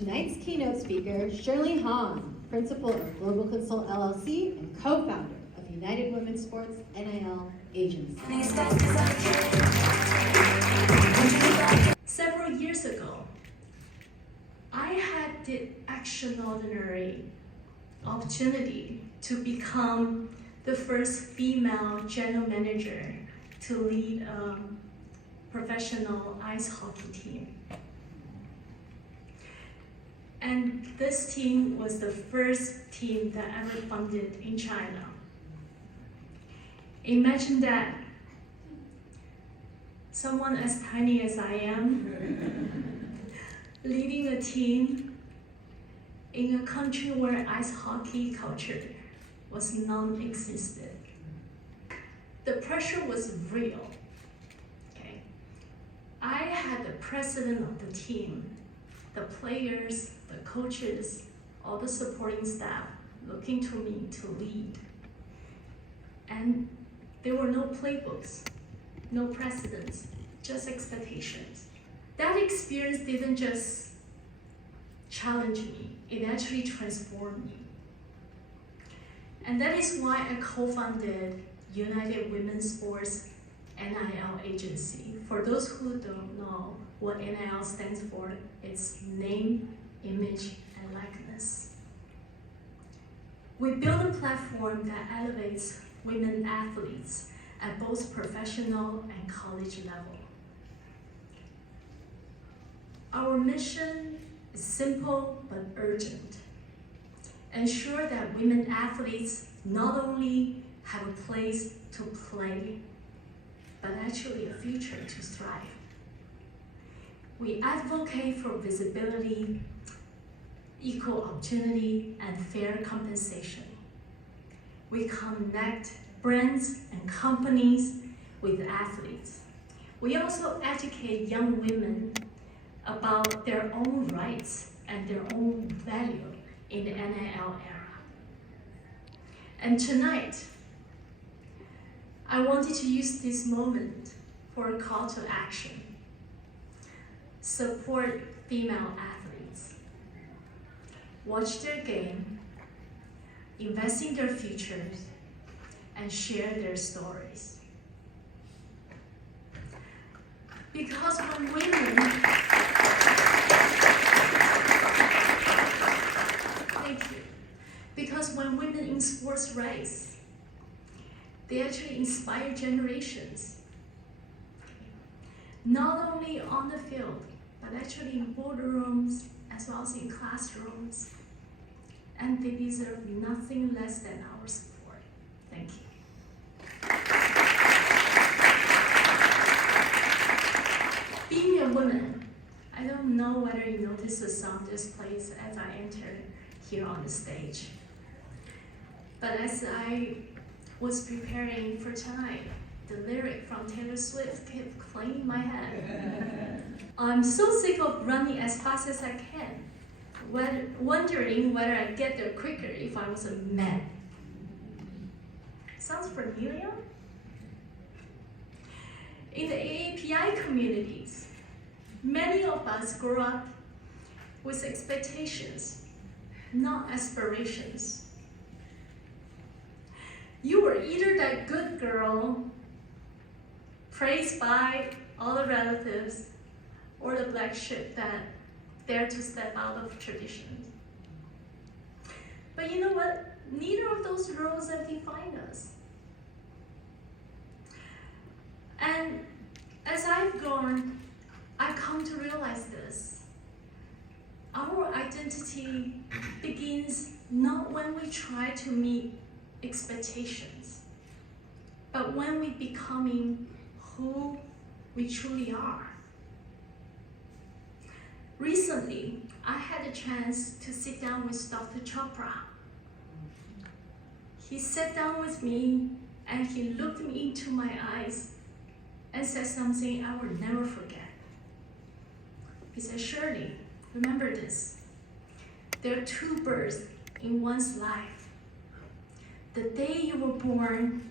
Tonight's keynote speaker, Shirley Hahn, principal of Global Consult LLC and co-founder of United Women's Sports NIL Agency. Several years ago, I had the extraordinary opportunity to become the first female general manager to lead a professional ice hockey team. And this team was the first team that ever funded in China. Imagine that. Someone as tiny as I am, leading a team in a country where ice hockey culture was non-existent. The pressure was real. Okay. I had the president of the team, the players, the coaches, all the supporting staff looking to me to lead. And there were no playbooks, no precedents, just expectations. That experience didn't just challenge me, it actually transformed me. And that is why I co-founded United Women's Sports NIL Agency. For those who don't know what NIL stands for, it's name, image, and likeness. We build a platform that elevates women athletes at both professional and college level. Our mission is simple but urgent. Ensure that women athletes not only have a place to play, but actually a future to thrive. We advocate for visibility, equal opportunity, and fair compensation. We connect brands and companies with athletes. We also educate young women about their own rights and their own value in the NIL era. And tonight, I wanted to use this moment for a call to action. Support female athletes. Watch their game, invest in their futures, and share their stories. Because when women, thank you. Because when women in sports rise, they actually inspire generations. Not only on the field, but actually in boardrooms as well as in classrooms. And they deserve nothing less than our support. Thank you. Being a woman, I don't know whether you notice the sound just plays as I enter here on the stage. But as I was preparing for tonight, the lyric from Taylor Swift kept playing in my head. I'm so sick of running as fast as I can, wondering whether I'd get there quicker if I was a man. Sounds familiar? In the AAPI communities, many of us grow up with expectations, not aspirations. You were either that good girl, praised by all the relatives, or the black sheep that dared to step out of tradition. But you know what? Neither of those roles have defined us. And as I've grown, I've come to realize this. Our identity begins not when we try to meet expectations, but when we becoming who we truly are. Recently, I had a chance to sit down with Dr. Chopra. He sat down with me and he looked me into my eyes and said something I will never forget. He said, Shirley, remember this. There are two births in one's life. The day you were born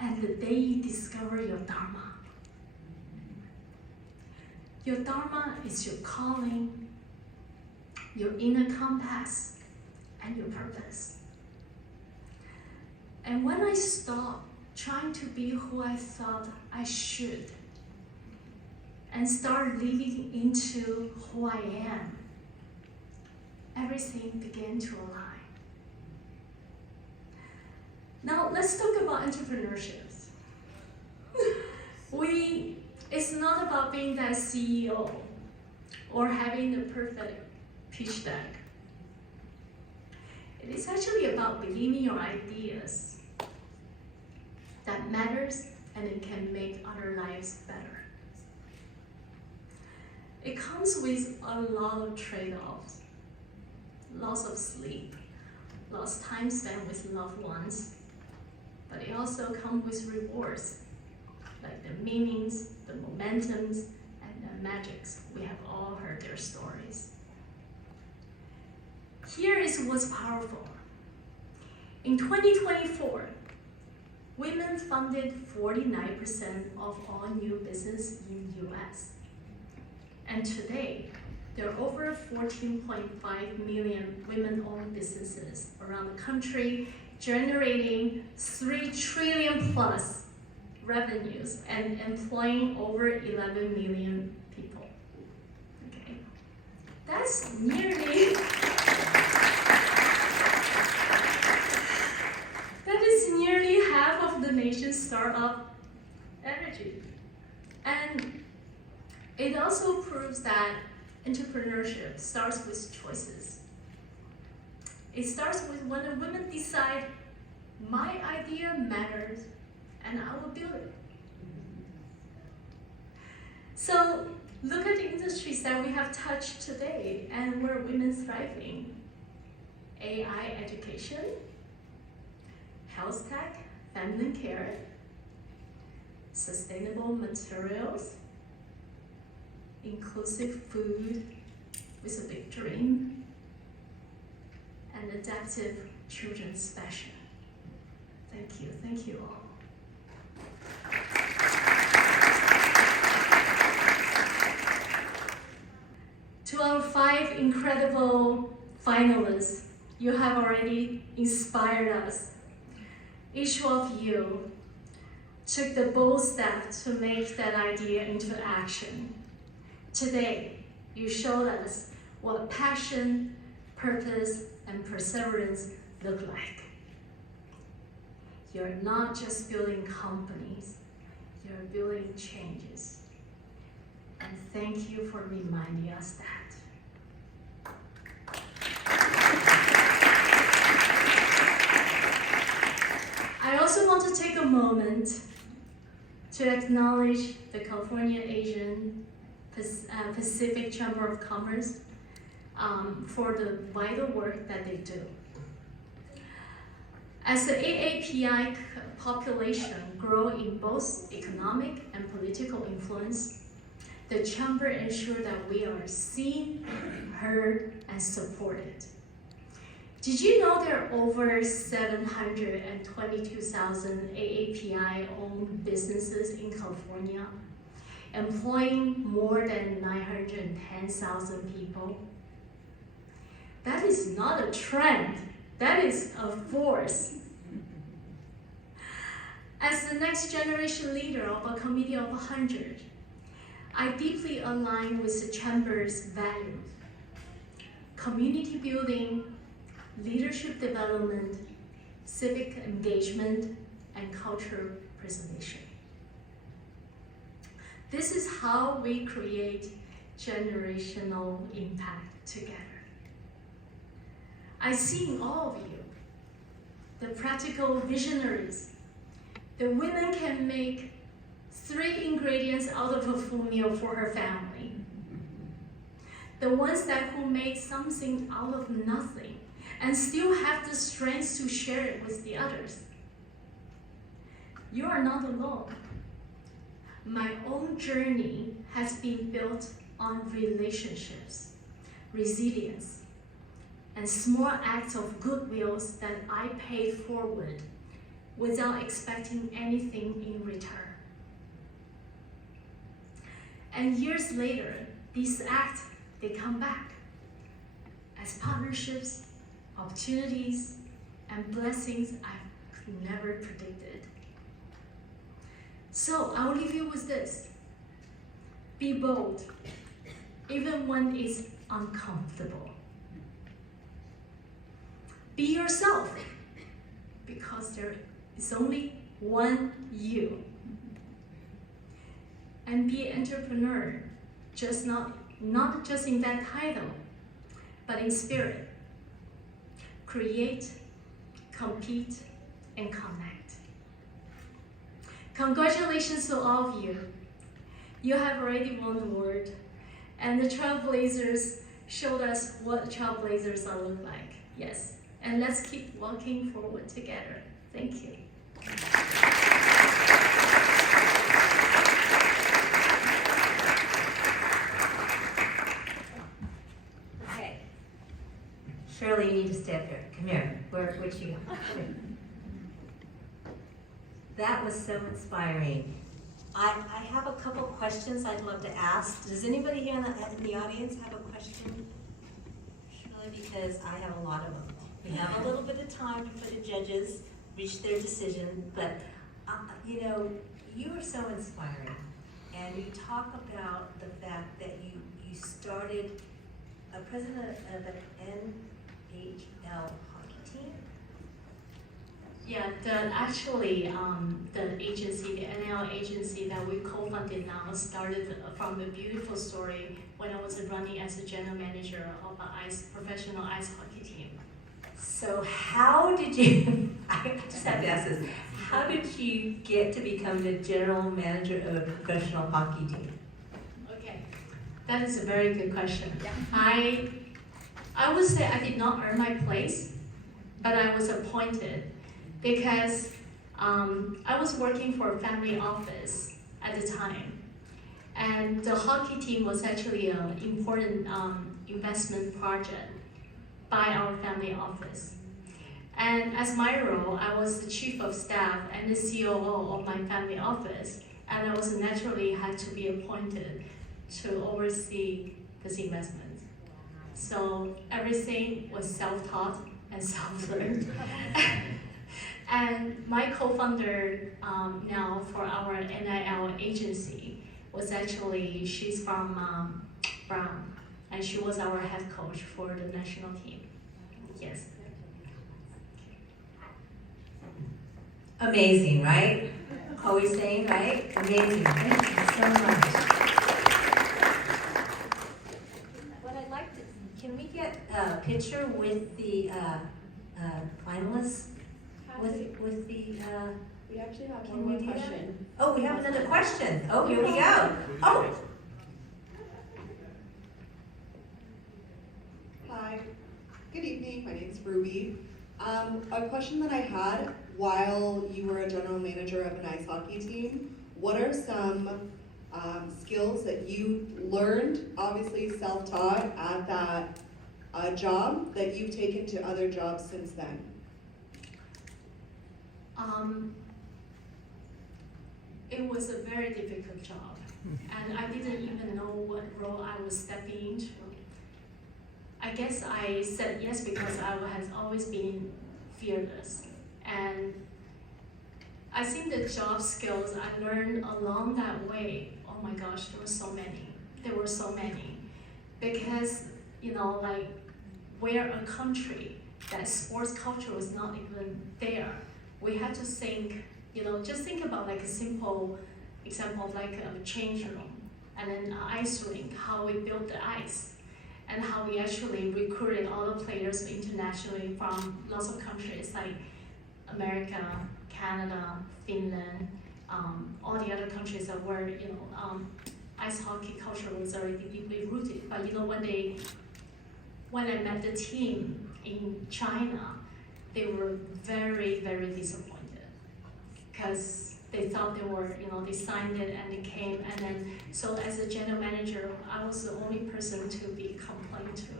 and the day you discover your Dharma. Your Dharma is your calling. your inner compass, and your purpose. And when I stopped trying to be who I thought I should, and start living into who I am, everything began to align. Now let's talk about entrepreneurship. It's not about being that CEO or having the perfect pitch deck. It is actually about believing your ideas that matters and it can make other lives better. It comes with a lot of trade-offs, loss of sleep, lost time spent with loved ones, but it also comes with rewards, like the meanings, the momentums, and the magics. We have all heard their stories. Here is what's powerful. In 2024, women funded 49% of all new business in the US. And today, there are over 14.5 million women-owned businesses around the country, generating 3 trillion plus revenues and employing over 11 million people. Okay, that's nearly half of the nation's startup energy. And it also proves that entrepreneurship starts with choices. It starts with when a woman decides, my idea matters, and I will build it. So look at the industries that we have touched today and where women thriving. AI education, health tech, feminine care, sustainable materials, inclusive food with a big dream, and adaptive children's fashion. Thank you all. To our 5 incredible finalists, you have already inspired us. Each of you took the bold step to make that idea into action. Today, you showed us what passion, purpose, and perseverance look like. You're not just building companies, you're building changes. And thank you for reminding us that. I also want to take a moment to acknowledge the California Asian Pacific Chamber of Commerce for the vital work that they do. As the AAPI population grows in both economic and political influence, the Chamber ensures that we are seen, heard, and supported. Did you know there are over 722,000 AAPI-owned businesses in California, employing more than 910,000 people? That is not a trend, that is a force. As the next generation leader of a committee of 100, I deeply align with the Chamber's values: community building, leadership development, civic engagement, and cultural preservation. This is how we create generational impact together. I see in all of you the practical visionaries. The women can make 3 ingredients out of a full meal for her family. The ones who make something out of nothing and still have the strength to share it with the others. You are not alone. My own journey has been built on relationships, resilience, and small acts of goodwill that I paid forward without expecting anything in return. And years later, these acts, they come back. as partnerships, opportunities, and blessings I could never predicted. So I'll leave you with this. Be bold, even when it's uncomfortable. Be yourself, because there is only one you. And be an entrepreneur, just not just in that title, but in spirit. Create, compete, and connect. Congratulations to all of you. You have already won the award, and the Trailblazers showed us what Trailblazers are look like. Yes, and let's keep walking forward together. Thank you. Okay. Shirley, you need to stay up here. Come here. Where'd you go? That was so inspiring. I have a couple questions I'd love to ask. Does anybody here in the audience have a question? Shirley, because I have a lot of them. We have a little bit of time for the judges reach their decision, but you know, you are so inspiring, and you talk about the fact that you started a president of an NHL hockey team. Yeah, the agency, the NL agency that we co-funded now started from a beautiful story when I was running as a general manager of a professional ice hockey team. So how did you, I just have to ask this, how did you get to become the general manager of a professional hockey team? Okay, that is a very good question. Yeah. I would say I did not earn my place, but I was appointed because I was working for a family office at the time. And the hockey team was actually an important investment project by our family office. And as my role, I was the chief of staff and the COO of my family office, and I was naturally had to be appointed to oversee this investment. So everything was self-taught and self-learned. And my co-founder now for our NIL agency was actually, she's from Brown, and she was our head coach for the national team. Yes. Amazing, right? Always saying, right? Amazing. Thank you so much. What I'd like to, can we get a picture with the finalists? With the, We actually have Can one we more do that? question. oh, we have another question. Oh, here we go. Oh, Hi, good evening. My name's Ruby. A question that I had while you were a general manager of an ice hockey team, what are some skills that you learned, obviously self-taught, at that job that you've taken to other jobs since then? It was a very difficult job, and I didn't even know what role I was stepping into. I guess I said yes because I has always been fearless, and I think the job skills I learned along that way, oh my gosh, there were so many, because, you know, like, we're a country that sports culture was not even there. We had to think, you know, just think about like a simple example of like a change room and then an ice rink, how we built the ice, and how we actually recruited all the players internationally from lots of countries like America, Canada, Finland, all the other countries that were, you know, ice hockey culture was already deeply rooted. But you know, when I met the team in China, they were very, very disappointed because they thought they were, you know, they signed it and they came, and then, so as a general manager, I was the only person to be complained to.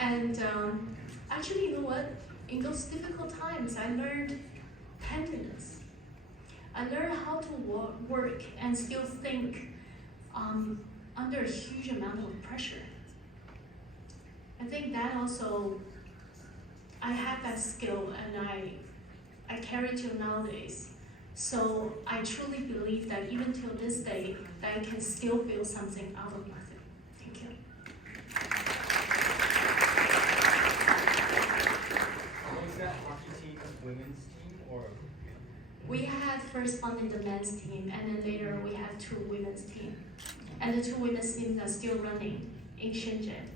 And actually, you know what? In those difficult times, I learned tenderness. I learned how to work and still think under a huge amount of pressure. I think that also, I have that skill and I carry to nowadays. So I truly believe that even till this day, that I can still build something out of nothing. Thank you. Was that hockey team a women's team or? We had first funded the men's team, and then later we had 2 women's team. And the 2 women's teams are still running in Shenzhen.